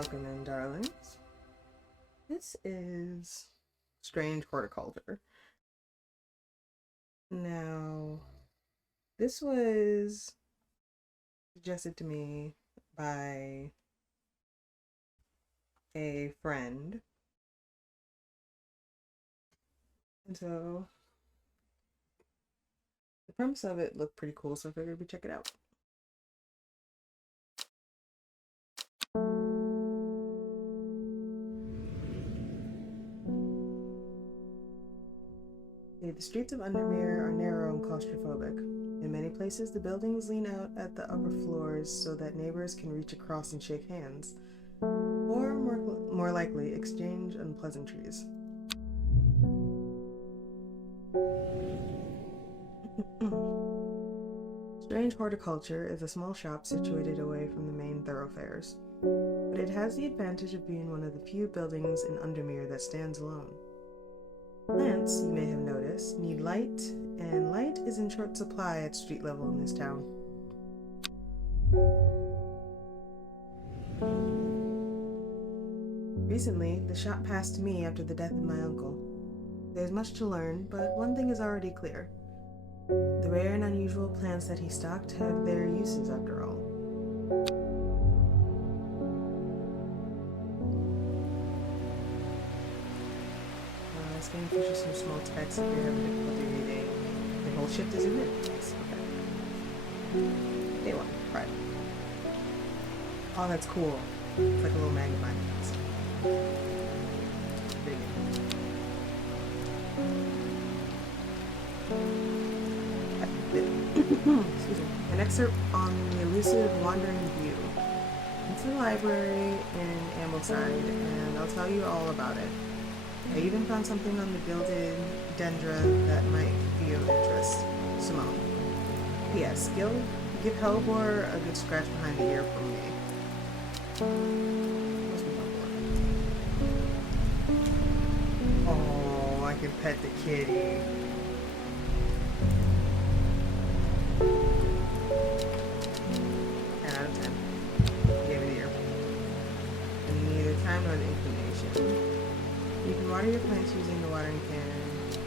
Welcome in, darlings. This is Strange Horticulture. Now, this was suggested to me by a friend. And so, the premise of it looked pretty cool, so I figured we'd check it out. The streets of Undermere are narrow and claustrophobic. In many places, the buildings lean out at the upper floors so that neighbors can reach across and shake hands, or more likely, exchange unpleasantries. Strange Horticulture is a small shop situated away from the main thoroughfares, but it has the advantage of being one of the few buildings in Undermere that stands alone. Plants, you may have noticed, need light, and light is in short supply at street level in this town. Recently, the shop passed to me after the death of my uncle. There's much to learn, but one thing is already clear. The rare and unusual plants that he stocked have their uses after all. This game features some small text if you're having difficulty reading. The whole shift is in it. Yes, okay. Day one, right. Oh, that's cool. It's like a little magnifying glass. Pretty good. Excuse me. An excerpt on the elusive Wandering View. It's a library in Ambleside, and I'll tell you all about it. I even found something on the gilded dendra that might be of interest. Simone. P.S. Give Hellbore a good scratch behind the ear from me. Must be Hellbore. Oh, I can pet the kitty. 10 out of 10. Give it here. And neither time nor the inclination. You can water your plants using the watering can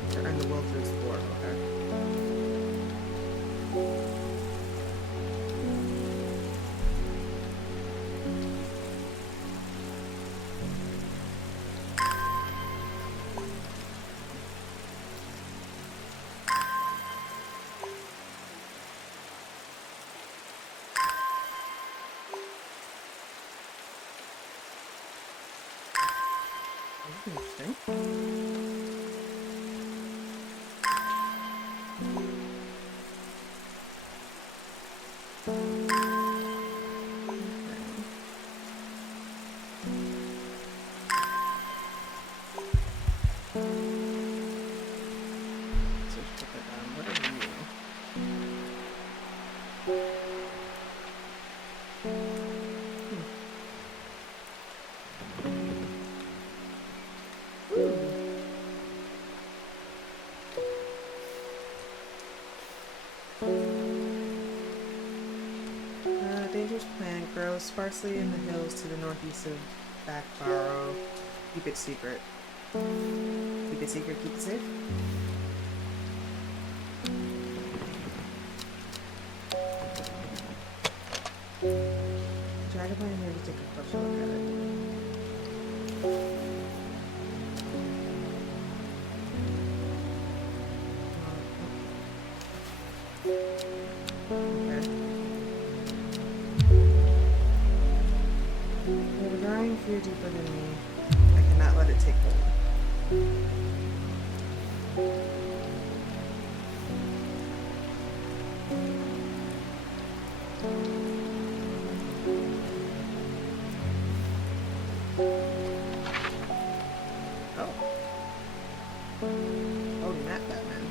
to earn the will to explore, okay? Interesting. Dangerous plant grows sparsely in the hills to the northeast of Backbarrow. Keep it secret. Keep it secret, keep it safe. Drag a plant here to take a closer look at it. Fear deeper than me. I cannot let it take hold. Oh. Oh, not Batman.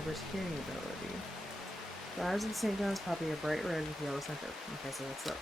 library's hearing ability. Flowers of the St. John's poppy are bright red with yellow center. Okay, so that's those.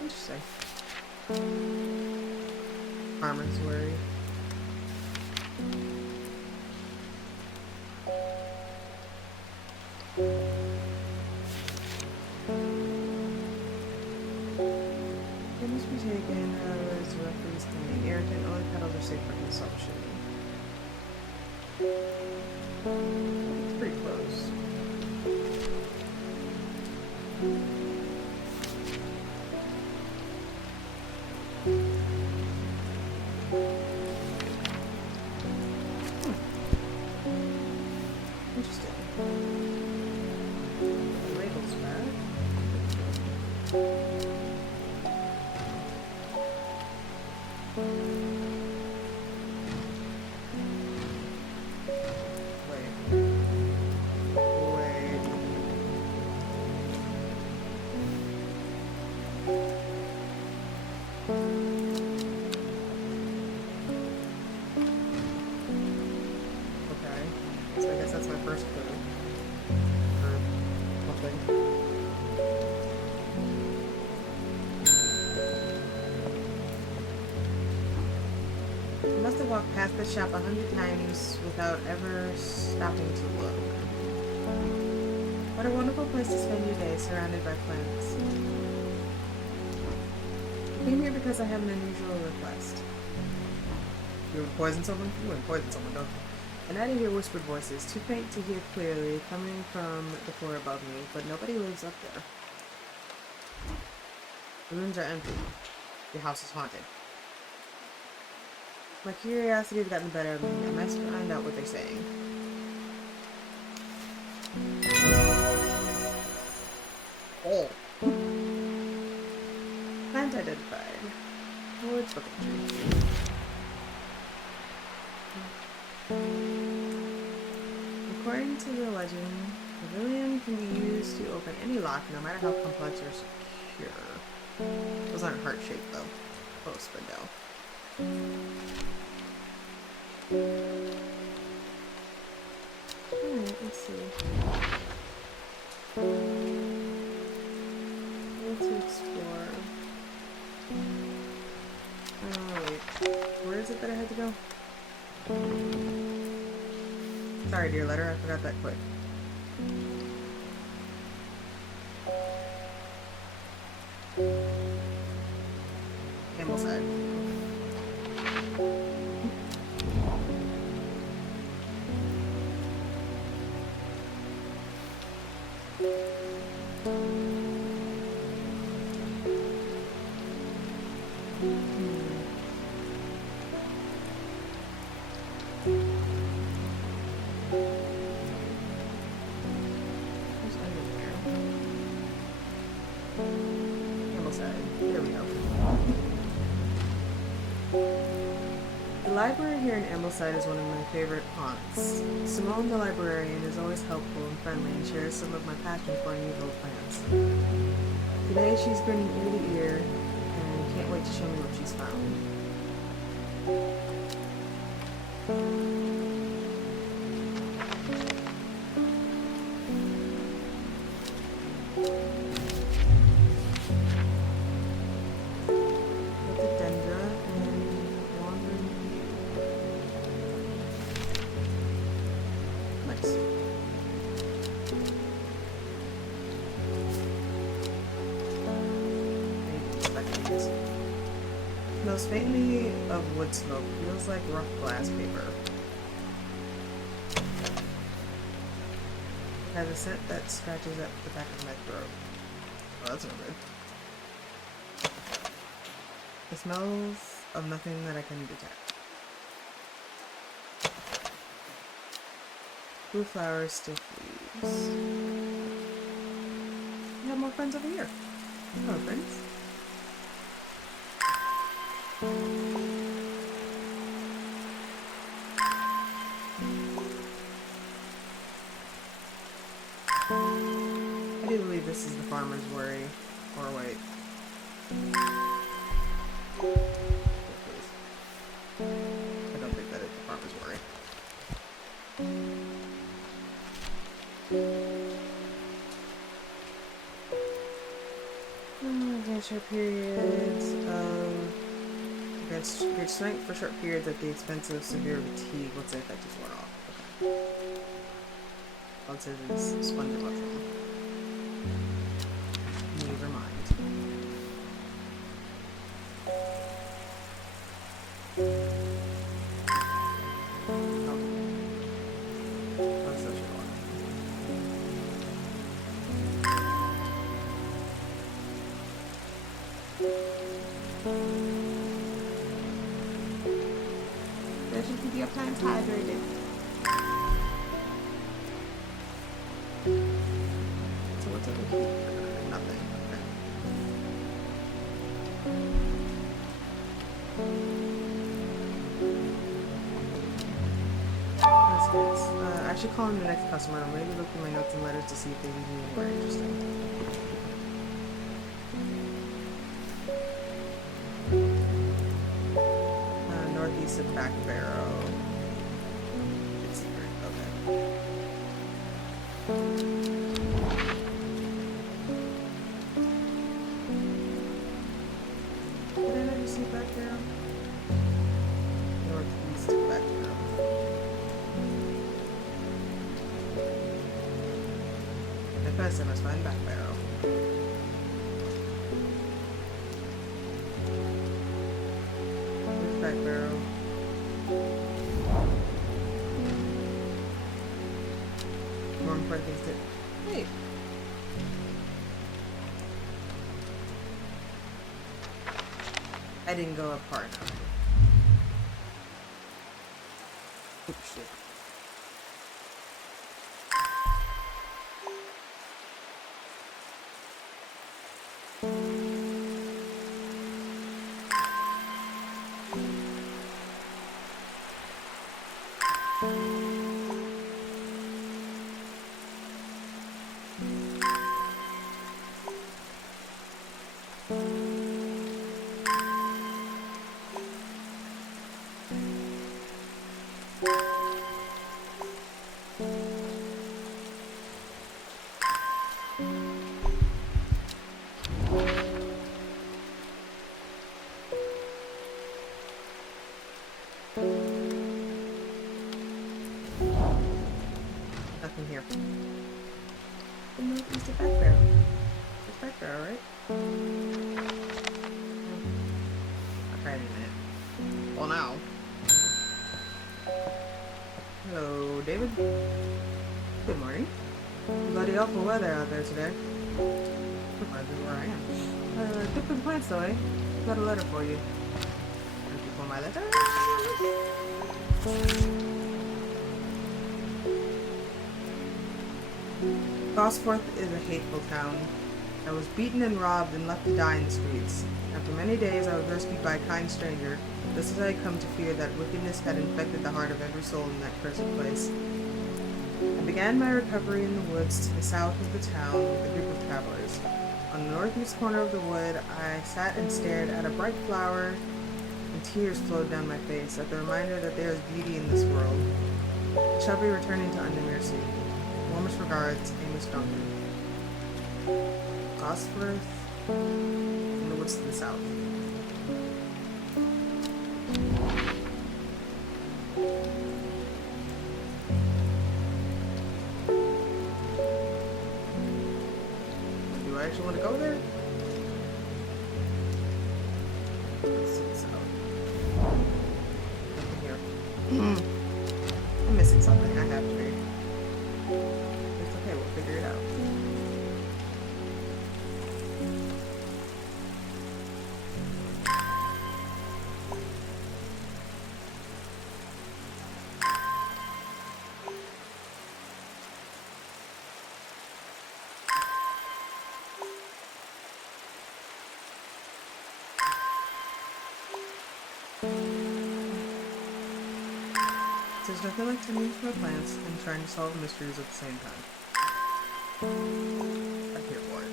Interesting. Farmer's worry. It must be taken as directly standing irritant. Only petals are safe for consumption. It's pretty close. Interesting. The label's bad. So I guess that's my first clue. Or something. I must have walked past this shop 100 times without ever stopping to look. What a wonderful place to spend your day, surrounded by plants. I came here because I have an unusual request. You would poison someone? You wouldn't poison someone, don't you? And I hear whispered voices, too faint to hear clearly, coming from the floor above me, but nobody lives up there. The rooms are empty. Your house is haunted. My curiosity has gotten the better of me. I must find out what they're saying. Oh. Plant identified. Horticulture. According to the legend, the pavilion can be used to open any lock, no matter how complex or secure. Those aren't heart-shaped, though. Close, but no. Alright, let's see. Let's explore. Oh, wait. Where is it that I had to go? Sorry, dear letter, I forgot that quick. Ambleside. There we go. The library here in Ambleside is one of my favorite haunts. Simone, the librarian, is always helpful and friendly and shares some of my passion for unusual plants. Today she's grinning ear to ear and can't wait to show me what she's found. smells faintly of wood smoke. Feels like rough glass paper. It has a scent that scratches at the back of my throat. Oh, that's not good. It smells of nothing that I can detect. Blue flowers, stiff leaves. We have more friends over here. Hello, friends. I do believe this is the farmer's worry. Or wait. Please. I don't think that is the farmer's worry. Against short periods of against great strength for short periods at the expense of severe fatigue once the effect is worn off. Okay. All it says is sponge mushroom. Never mind. That's such a lot. That should keep your plants hydrated. So what's over here? Nothing. Okay. That's good. I should call in the next customer. I'll maybe look through my notes and letters to see if they leave me anywhere interesting. Northeast of Back Barrow. Good secret. Okay. Did I never see Back Barrow? Northeast of Back Barrow. At first I must find Back Barrow. Back Barrow. More important things to. Hey! I didn't go up hard enough. Oops, shit. Nothing here. The northeast of Back Barrow. It's Back Barrow, right? I'll try it in a minute. Well, now. Hello, David. Good morning. Bloody awful weather out there today. Reminds me where I am. Different plants though, eh? Got a letter for you. Thank you for my letter. Gosforth is a hateful town. I was beaten and robbed and left to die in the streets. After many days I was rescued by a kind stranger, just as I had come to fear that wickedness had infected the heart of every soul in that cursed place. I began my recovery in the woods to the south of the town with a group of travelers. On the northeast corner of the wood, I sat and stared at a bright flower, and tears flowed down my face at the reminder that there is beauty in this world. I shall be returning to Undermere soon. Warmest regards, Amos Duncan. Gosforth, in the woods to the south. Do I actually want to go there? Let's see the south. I'm missing something. I have to be. It's okay, we'll figure it out. There's nothing like tending to my plants and trying to solve mysteries at the same time. I'm here for it.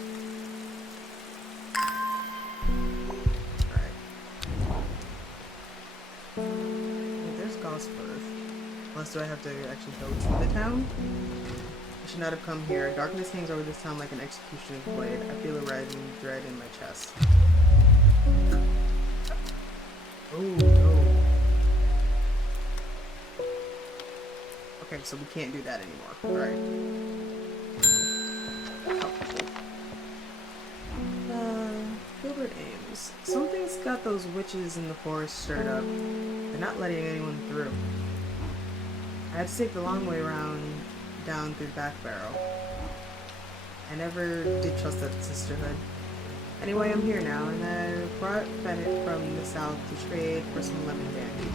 Alright. There's Gosforth. Unless do I have to actually go to the town? I should not have come here. Darkness hangs over this town like an executioner's blade. I feel a rising dread in my chest. Oh no. Okay, so we can't do that anymore. Alright. Gilbert Ames. Something's got those witches in the forest stirred up. They're not letting anyone through. I had to take the long way around down through the back barrow. I never did trust that sisterhood. Anyway, I'm here now, and I brought Bennett from the south to trade for some lemon candy.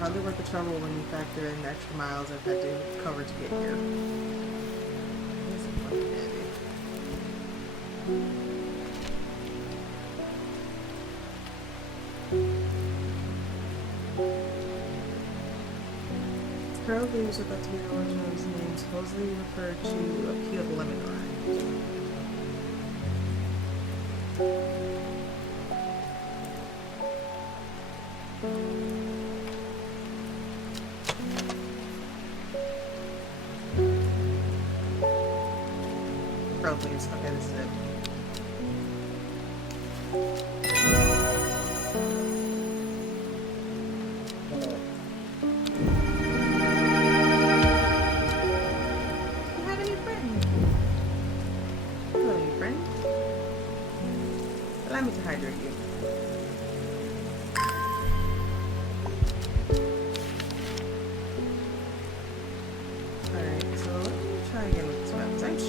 Hardly worth the trouble when you factor in the extra miles I've had to cover to get here. Here's some lemon candy. Curled leaves are thought to be the origin of his name, supposedly referred to a peeled lemon rind. Curled leaves, okay, this is it.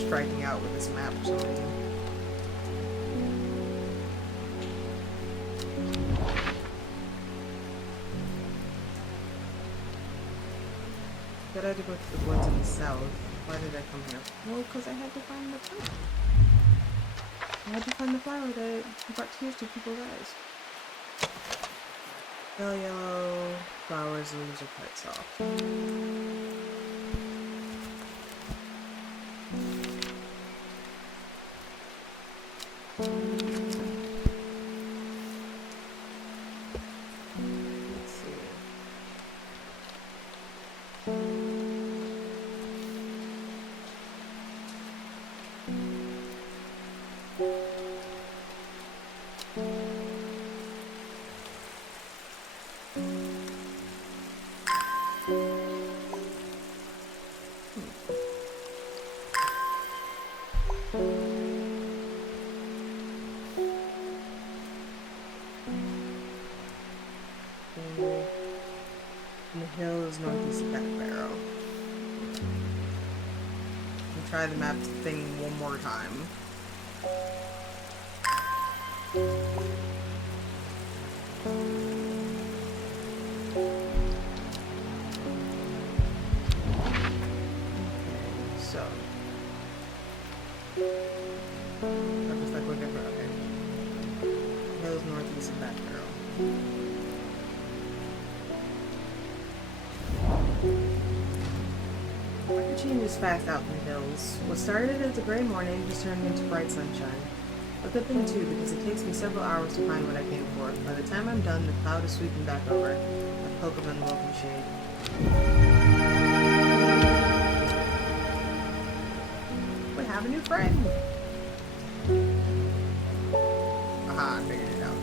Striking out with this map or something. But I had to go to the woods in the south. Why did I come here? Well, because I had to find the flower. I had to find the flower that brought tears to people's eyes. Pale yellow flowers, the leaves are quite soft. Hills northeast of Back Barrow. We'll try the map thing one more time. Okay, so. Just like we're different, okay. Hills northeast of Back Barrow. Changes fast out in the hills. What started as a gray morning just turned into bright sunshine. A good thing too, because it takes me several hours to find what I came for. By the time I'm done, the cloud is sweeping back over, a poke of unwelcome shade. We have a new friend! Aha, I figured it out.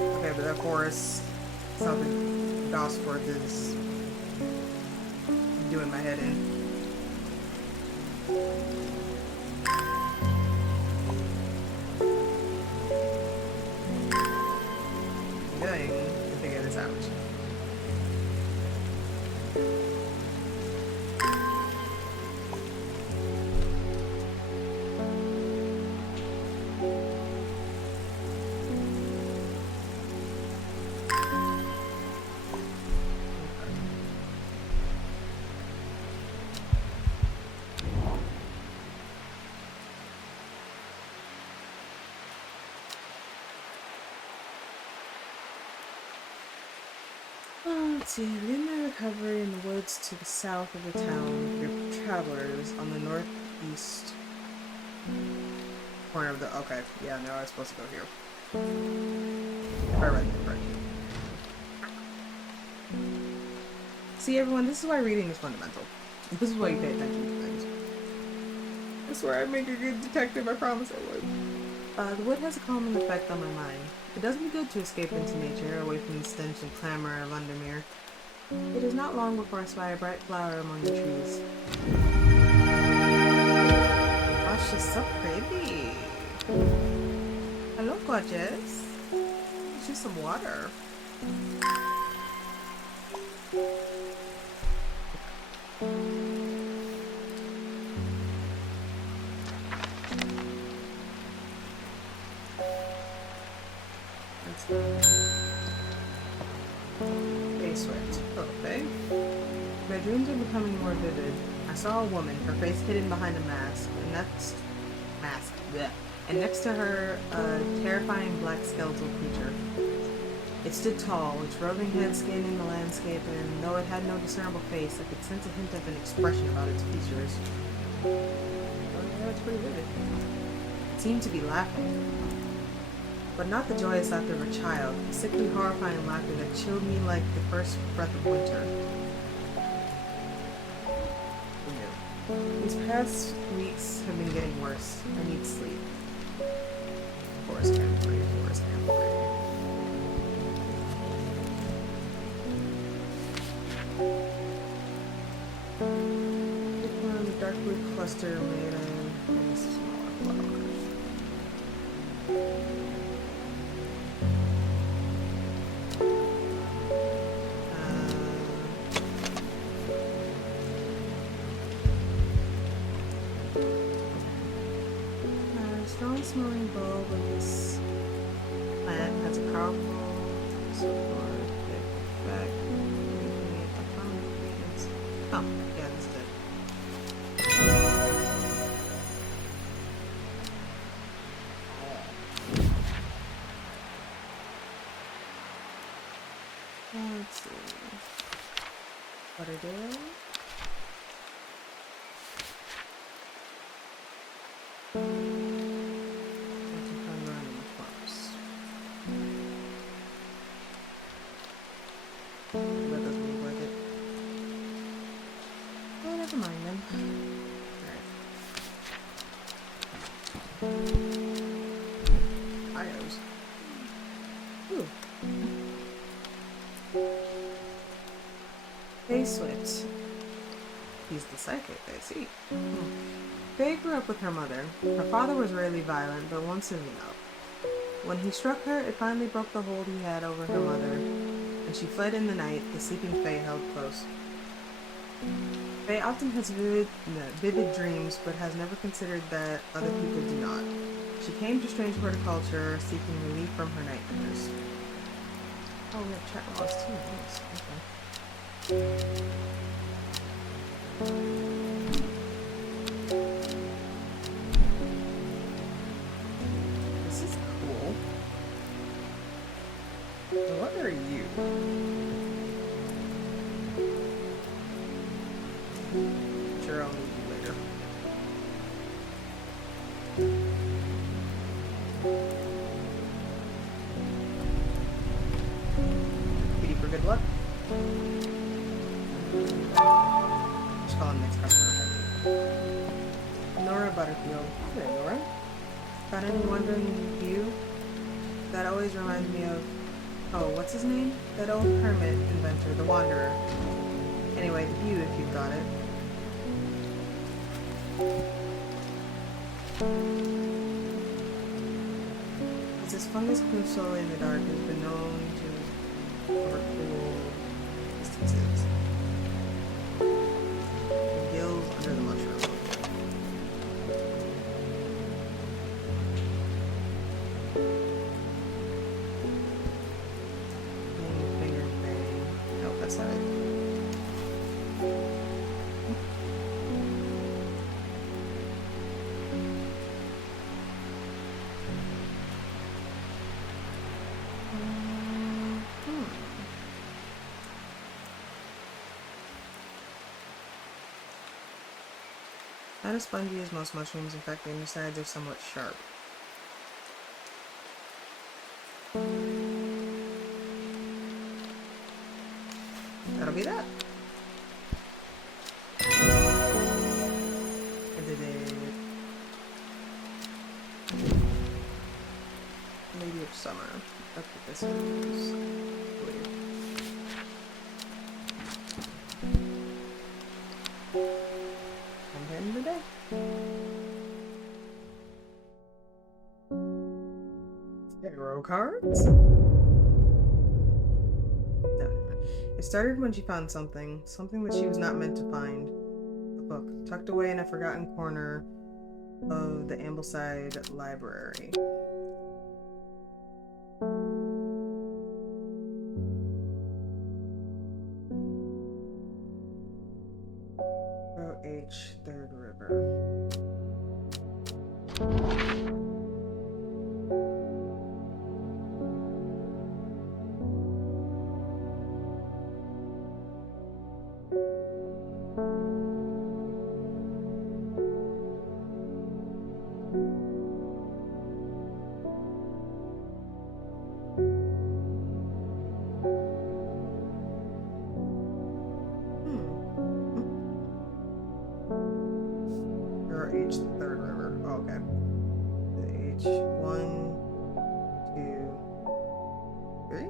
Okay, but that forest, something Gosforth is doing my head in. See, lead my recovery in the woods to the south of the town. Your travelers on the northeast corner of the. Okay, yeah, no, I was supposed to go here. If I read it correctly. See, everyone, this is why reading is fundamental. This is why you pay attention to things. I swear I'd make a good detective, I promise I would. The wood has a calming effect on my mind. It does me good to escape into nature, away from the stench and clamor of Undermere. It is not long before I spy a bright flower among the trees. Oh, she's so pretty. Hello, gorgeous. She's some water. Okay. My dreams are becoming more vivid. I saw a woman, her face hidden behind a mask, and next to her, a terrifying black skeletal creature. It stood tall, its roving head scanning the landscape, and though it had no discernible face, I could sense a hint of an expression about its features. Oh yeah, it's pretty vivid. It seemed to be laughing. But not the joyous laughter of a child, a sickly, horrifying laughter that chilled me like the first breath of winter. These past weeks have been getting worse. I need sleep. Forest camp free, forest camp free. The dark blue cluster made of smaller flowers. Strong smelling bulb of this plant has a powerful support effect. Oh, yeah, that's good. Let's see. Butterdale. That doesn't look like it. Oh, never mind then. Alright. Ios. Ooh. Faye Swift. He's the psychic, I see. Faye grew up with her mother. Her father was rarely violent, but once in enough. When he struck her, it finally broke the hold he had over her mother, and she fled in the night, the sleeping Faye held close. Faye often has vivid dreams, but has never considered that other people do not. She came to strange horticulture, seeking relief from her nightmares. Oh, we have chat logs too. Nice. Okay. This is cool. What are you? Sure, I'll need you later. Kitty for good luck. Just call him next customer. Nora Butterfield. Hey, Nora. Got any wandering view? That always reminds me of... Oh, what's his name? That old hermit inventor, the Wanderer. Anyway, the view if you've got it. As this fungus moves slowly in the dark, has been known to overcool distances. The gills under the mushroom. Finger bang. Nope, that's not it. Not as spongy as most mushrooms. In fact, the undersides are somewhat sharp. That'll be that. I did it. Maybe of summer. That's what this is. Weird. I'm end the day. Tarot cards? No. It started when she found something that she was not meant to find. A book, tucked away in a forgotten corner of the Ambleside Library. H, Third River. H, Third River. Oh, okay. The H, 1, 2, 3?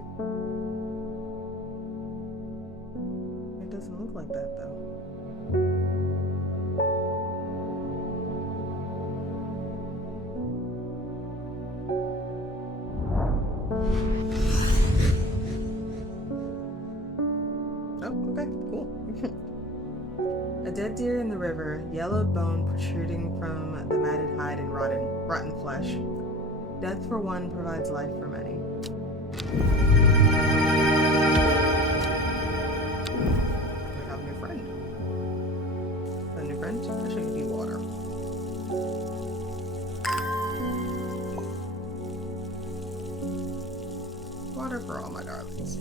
It doesn't look like that, though. Oh, okay, cool. A dead deer in the river, yellowed bone protruding from the matted hide and rotten flesh. Death for one provides life for many. We have a new friend. A new friend? I should give you water. Water for all my darlings.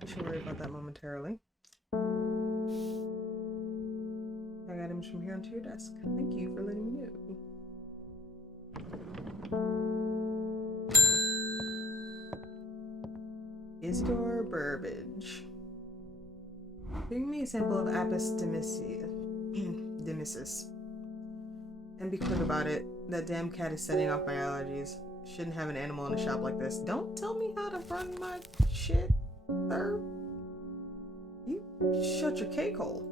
I should worry about that momentarily. I got items from here onto your desk. Thank you for letting me know. Isidore Burbage. Bring me a sample of Apis demiscis. And be quick about it. That damn cat is setting off my allergies. Shouldn't have an animal in a shop like this. Don't tell me how to run my shit, sir. You shut your cake hole.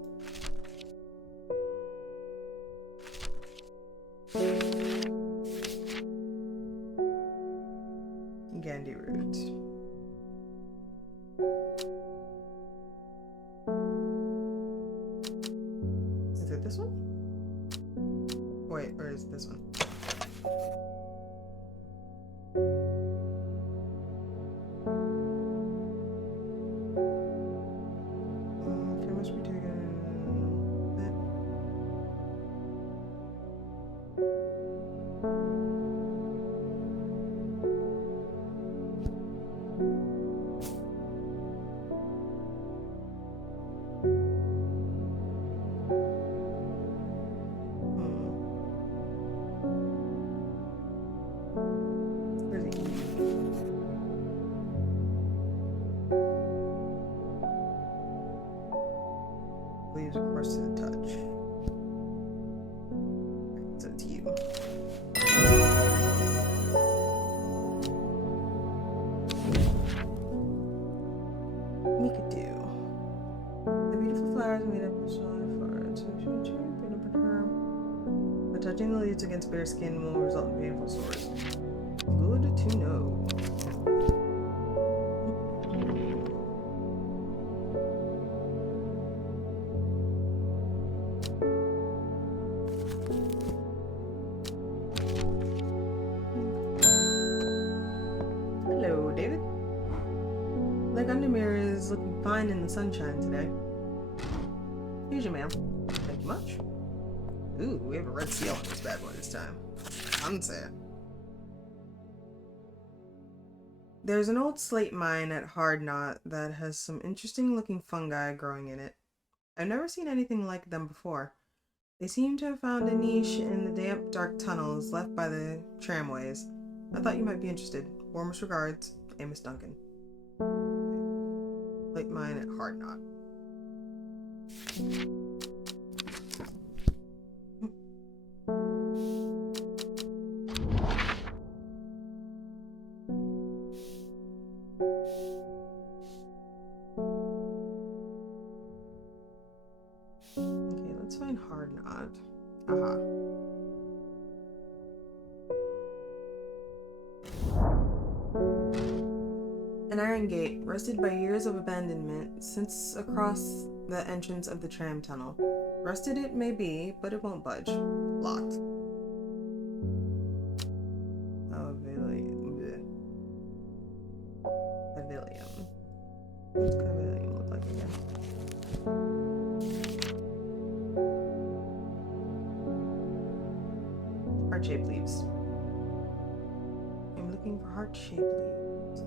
Gandhi root. Is it this one? Wait, or is it this one? Okay, must be taken. Leaves, of course, to the touch. Right, so it's you. Mikadu. The beautiful flowers made up of solid flowers. But touching the leaves against bare skin will result in painful sores. Good to know. Looking fine in the sunshine today. Here's your mail. Thank you much. Ooh, we have a red seal on this bad boy this time. Fancy. There's an old slate mine at Hard Knot that has some interesting looking fungi growing in it. I've never seen anything like them before. They seem to have found a niche in the damp, dark tunnels left by the tramways. I thought you might be interested. Warmest regards, Amos Duncan. Slate mine at Hard Knot. Okay, let's find Hard Knot. Aha. An iron gate, rusted by years of abandonment, sits across the entrance of the tram tunnel. Rusted it may be, but it won't budge. Locked. Pavilion. What's pavilion look like again? Heart-shaped leaves. I'm looking for heart-shaped leaves.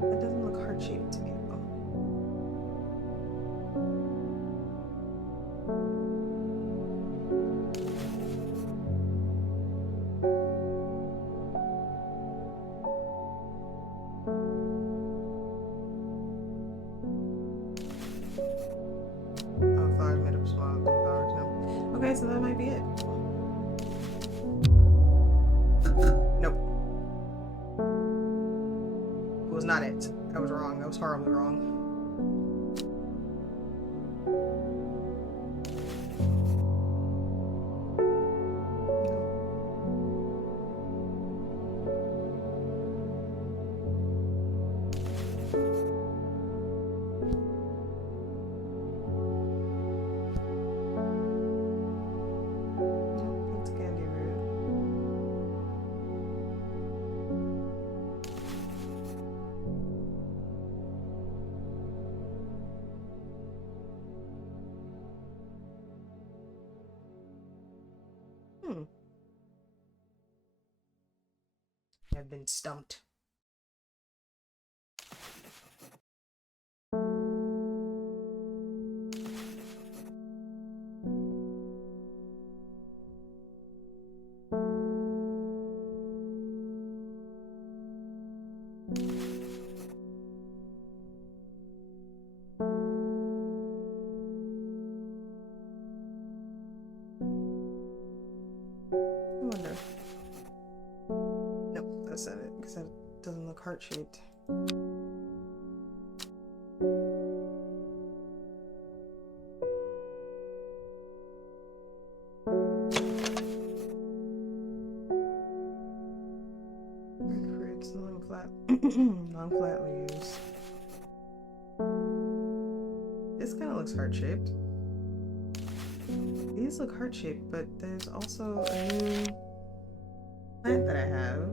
That doesn't look heart-shaped to me. Okay, so that might be it. Nope. It was not it. I was wrong. I was horribly wrong. I've been stumped. Because that doesn't look heart-shaped. Red fruits, non-flat leaves. This kind of looks heart-shaped. These look heart-shaped, but there's also a new plant that I have.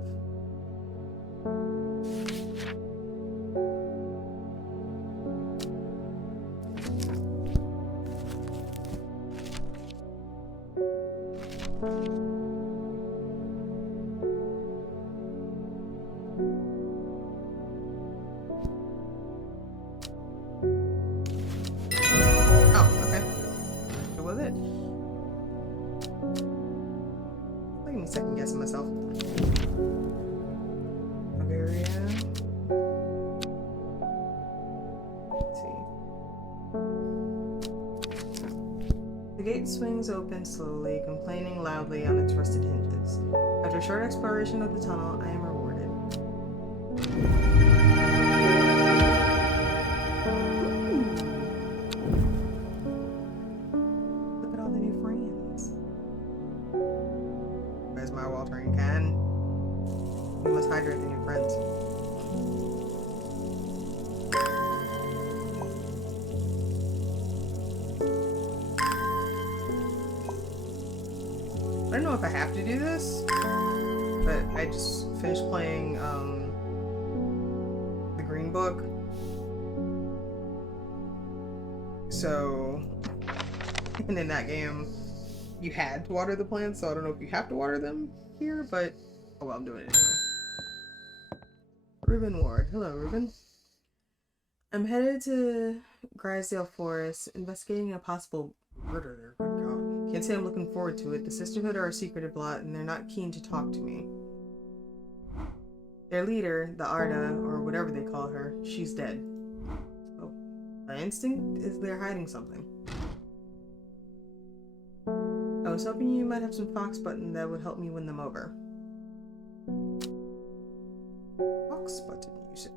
Second guessing myself. Bavaria. Let's see. The gate swings open slowly, complaining loudly on its rusted hinges. After a short exploration of the tunnel, I am rewarded. Look at all the new friends. Where's my watering can? We must hydrate the new friends. I don't know if I have to do this. but I just finished playing the Green Book. So, and in that game, you had to water the plants, so I don't know if you have to water them here, but oh well, I'm doing it anyway. Reuben Ward. Hello, Reuben. I'm headed to Grisdale Forest, investigating a possible murder there. Good God. Can't say I'm looking forward to it. The Sisterhood are a secretive lot, and they're not keen to talk to me. Their leader, the Arda, or whatever they call her, she's dead. So, my instinct is they're hiding something. I was hoping you might have some fox button that would help me win them over. Fox button, you say?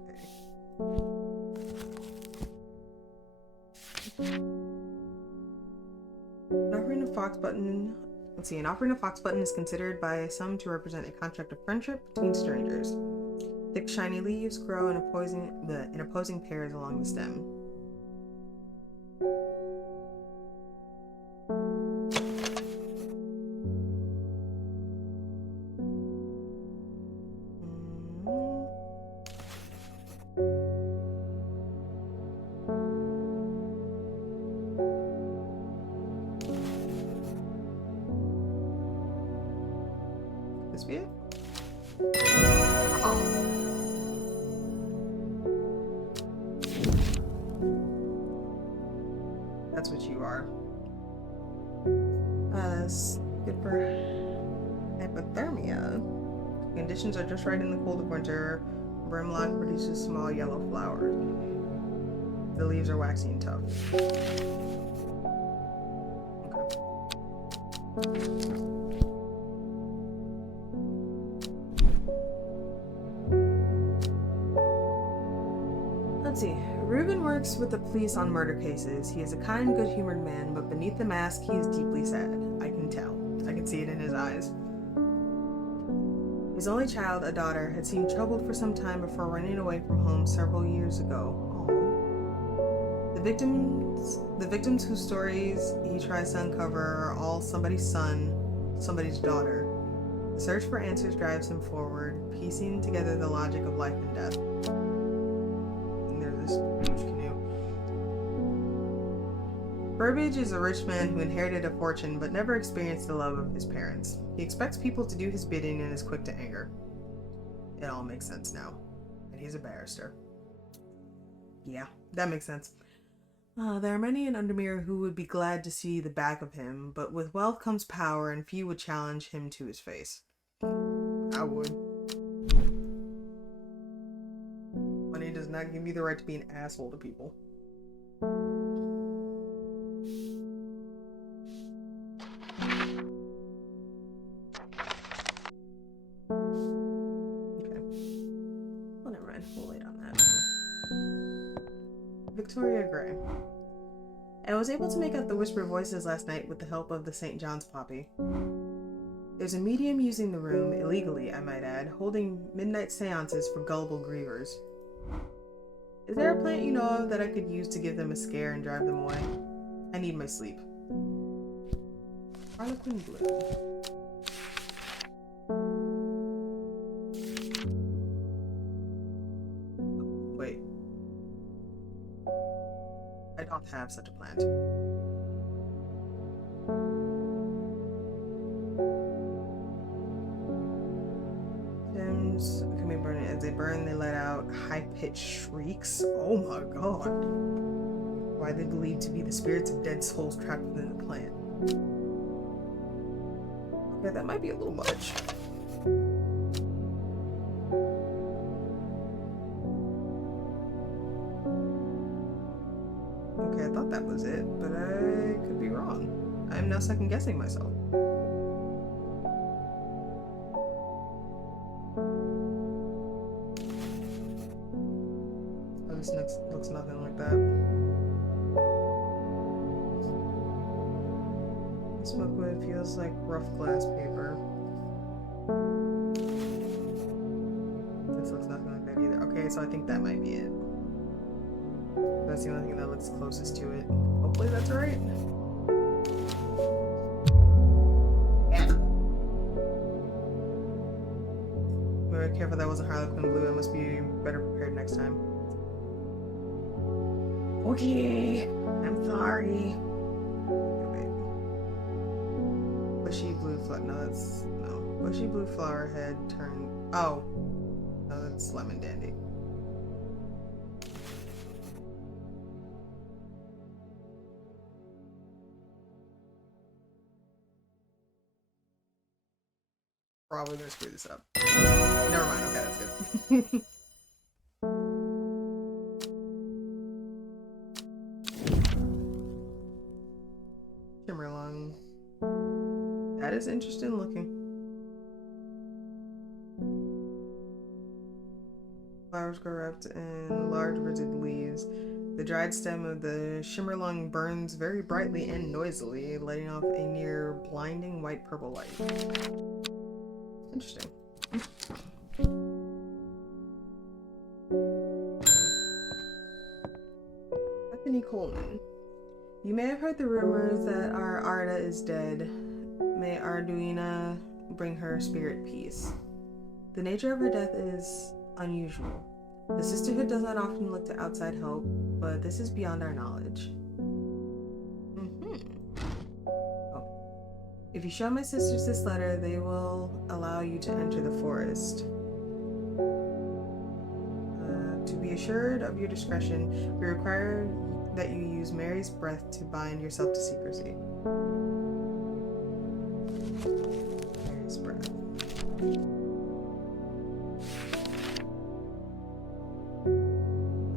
An offering of fox button. Let's see. An offering of fox button is considered by some to represent a contract of friendship between strangers. Thick, shiny leaves grow in opposing pairs along the stem. This be it? Oh. That's what you are. That's good for hypothermia. Conditions are just right in the cold of winter. Brimlock produces small yellow flowers. The leaves are waxy and tough. Okay. Let's see. Reuben works with the police on murder cases. He is a kind, good-humored man, but beneath the mask, he is deeply sad. I can tell. I can see it in his eyes. His only child, a daughter, had seemed troubled for some time before running away from home several years ago. Aww. The victims whose stories he tries to uncover are all somebody's son, somebody's daughter. The search for answers drives him forward, piecing together the logic of life and death. Huge canoe. Burbage is a rich man who inherited a fortune but never experienced the love of his parents. He expects people to do his bidding and is quick to anger. It all makes sense now. And he's a barrister. Yeah, that makes sense. There are many in Undermere who would be glad to see the back of him, but with wealth comes power and few would challenge him to his face. I would. Money does not give you the right to be an asshole to people. Okay. Well, never mind. We'll wait on that. Victoria Gray. I was able to make out the whispered voices last night with the help of the St. John's poppy. There's a medium using the room, illegally, I might add, holding midnight seances for gullible grievers. Is there a plant you know of that I could use to give them a scare and drive them away? I need my sleep. Harlequin Blue. Wait. I don't have such a plant. Stems can be burned. As they burn, they let out high-pitched shrieks. Oh my god. Why they believe to be the spirits of dead souls trapped within the plant. Okay, that might be a little much. Okay, I thought that was it, but I could be wrong. I am now second-guessing myself. Oh, this looks nothing like that. Smokewood feels like rough glass paper. This looks nothing like that either. Okay, so I think that might be it. That's the only thing that looks closest to it. Hopefully that's right. Yeah. careful that wasn't Harlequin blue. I must be better prepared next time. Okay, I'm sorry. Okay, wait. Bushy blue flower. No, that's no. Bushy blue flower head turn. Oh, no, that's lemon dandy. Probably gonna screw this up. Never mind. Okay, that's good. Shimmerlung. That is interesting looking. Flowers grow wrapped in large rigid leaves. The dried stem of the shimmerlung burns very brightly and noisily, letting off a near blinding white-purple light. Interesting. Bethany Coleman. You may have heard the rumors that our Arda is dead. May Arduina bring her spirit peace. The nature of her death is unusual. The sisterhood does not often look to outside help, but this is beyond our knowledge. Oh. If you show my sisters this letter, they will allow you to enter the forest. To be assured of your discretion, we require that you use Mary's breath to bind yourself to secrecy. Mary's breath.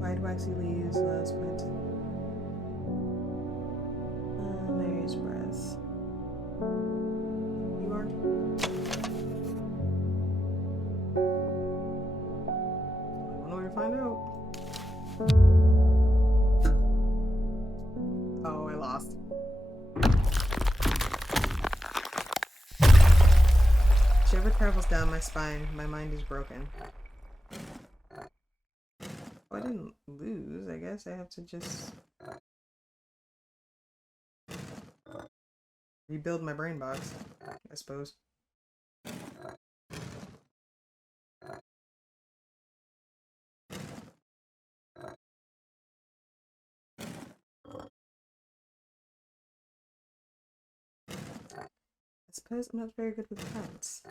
Wide waxy leaves, last print. Mary's breath. You are. One way to find out. Oh, I lost. Shiver travels down my spine. My mind is broken. Oh, I didn't lose. I guess I have to just rebuild my brain box, I suppose. I suppose I'm not very good with plants.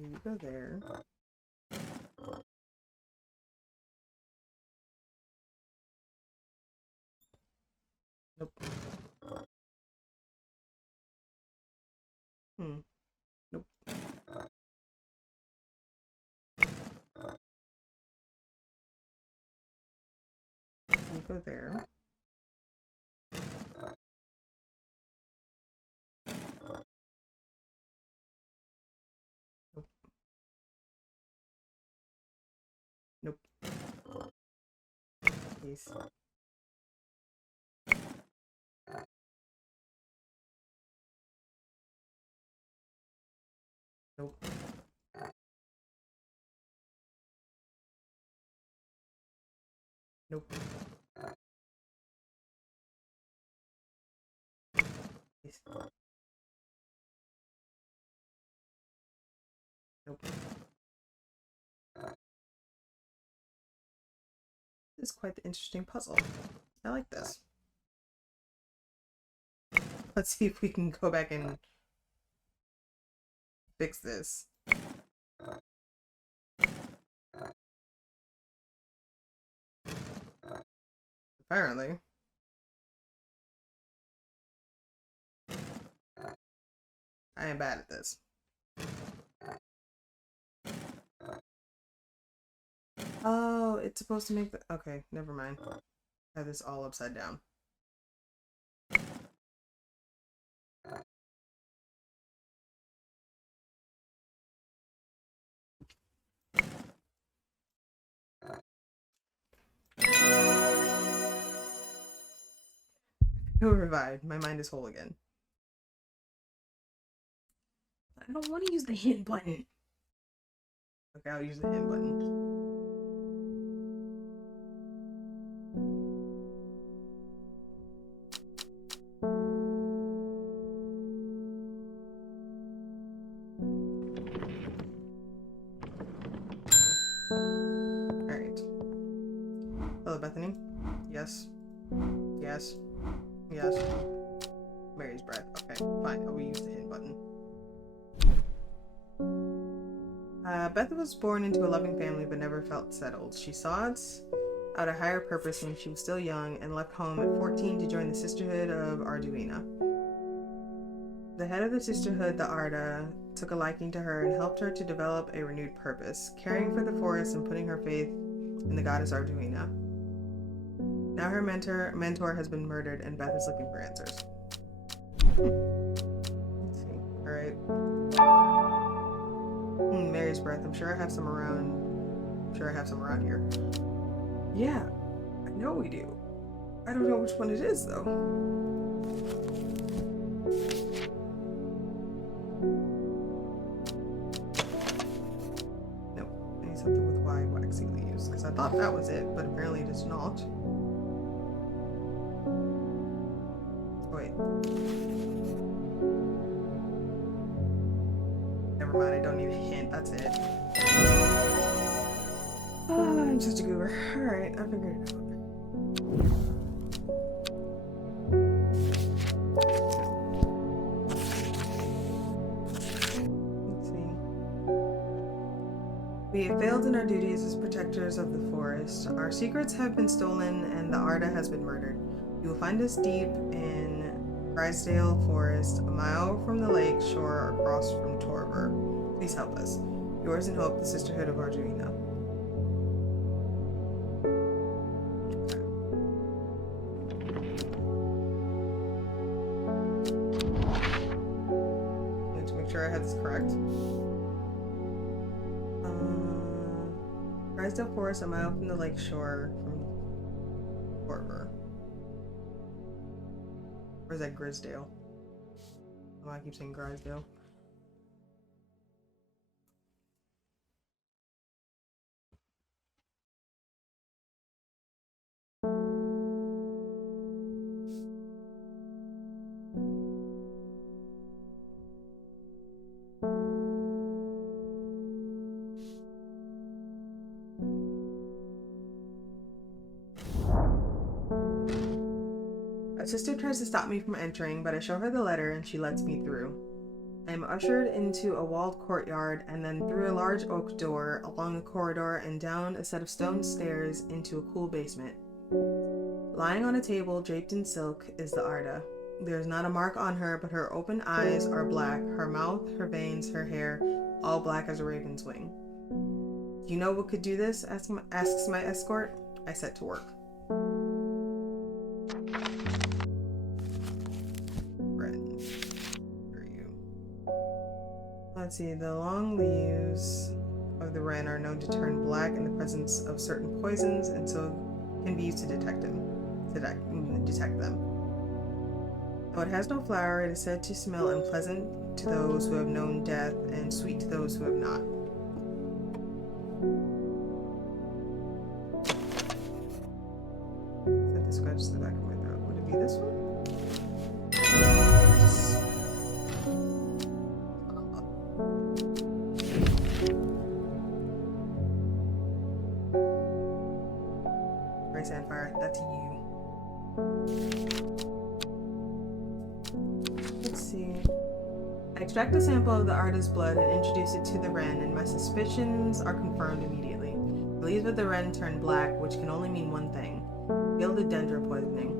Okay, you go there. Nope. Nope. You go there. Nope. Nope. Peace. Nope. Nope. Peace. Nope. This is quite the interesting puzzle. I like this. Let's see if we can go back and fix this. Apparently. I am bad at this. Oh, it's supposed to make the... Okay, never mind. I have this all upside down. Feel revived. My mind is whole again. I don't want to use the hint button. Okay, I'll use the hint button. Hello, Bethany. Yes. Yes. Yes. Mary's breath. Okay, fine. I will use the hint button. Beth was born into a loving family but never felt settled. She sought out a higher purpose when she was still young and left home at 14 to join the Sisterhood of Arduina. The head of the sisterhood, the Arda, took a liking to her and helped her to develop a renewed purpose, caring for the forest and putting her faith in the goddess Arduina. Now her mentor has been murdered and Beth is looking for answers. Let's see. Alright. Mary's breath. I'm sure I have some around. Here. Yeah, I know we do. I don't know which one it is though. Nope. I need something with waxy leaves because I thought that was it, but apparently it is not. Wait. Never mind, I don't need a hint, that's it. Oh, I'm such a goober. Alright, I figured it out. Let's see. We have failed in our duties as protectors of the forest. Our secrets have been stolen and the Arda has been murdered. You will find us deep in Grisdale Forest, a mile from the lake shore across from Torver. Please help us. Yours in hope, the Sisterhood of Arduina. Okay. Need to make sure I had this correct. Grisdale Forest, a mile from the lake shore from Torver. Or is that Grisdale? Oh, I keep saying Grisdale. A sister tries to stop me from entering, but I show her the letter and she lets me through. I am ushered into a walled courtyard and then through a large oak door, along a corridor and down a set of stone stairs into a cool basement. Lying on a table draped in silk is the Arda. There is not a mark on her, but her open eyes are black, her mouth, her veins, her hair, all black as a raven's wing. You know what could do this? Asks my escort. I set to work. Let's see, the long leaves of the wren are known to turn black in the presence of certain poisons and so can be used to detect them. Though it has no flower, it is said to smell unpleasant to those who have known death and sweet to those who have not. That this scratches the back of my throat. Would it be this one? Sandfire, that's you. Let's see. I extract a sample of the Arda's blood and introduce it to the wren, and my suspicions are confirmed immediately. The leaves of the wren turn black, which can only mean one thing: gilded dendro poisoning.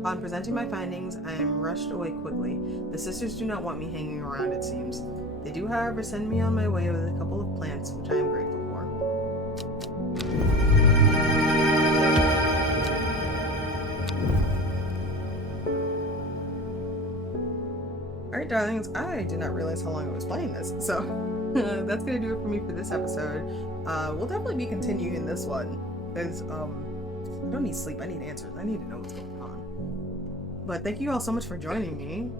Upon presenting my findings, I am rushed away quickly. The sisters do not want me hanging around, it seems. They do, however, send me on my way with a couple of plants, which I am grateful for. Alright, darlings, I did not realize how long I was playing this, so that's gonna do it for me for this episode. We'll definitely be continuing this one, because I don't need sleep, I need answers, I need to know what's going on. But thank you all so much for joining me.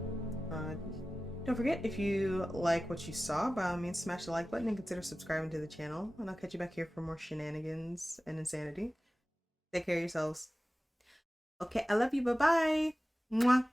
Don't forget, if you like what you saw, by all means smash the like button and consider subscribing to the channel, and I'll catch you back here for more shenanigans and insanity. Take care of yourselves. Okay, I love you, bye-bye! Mwah!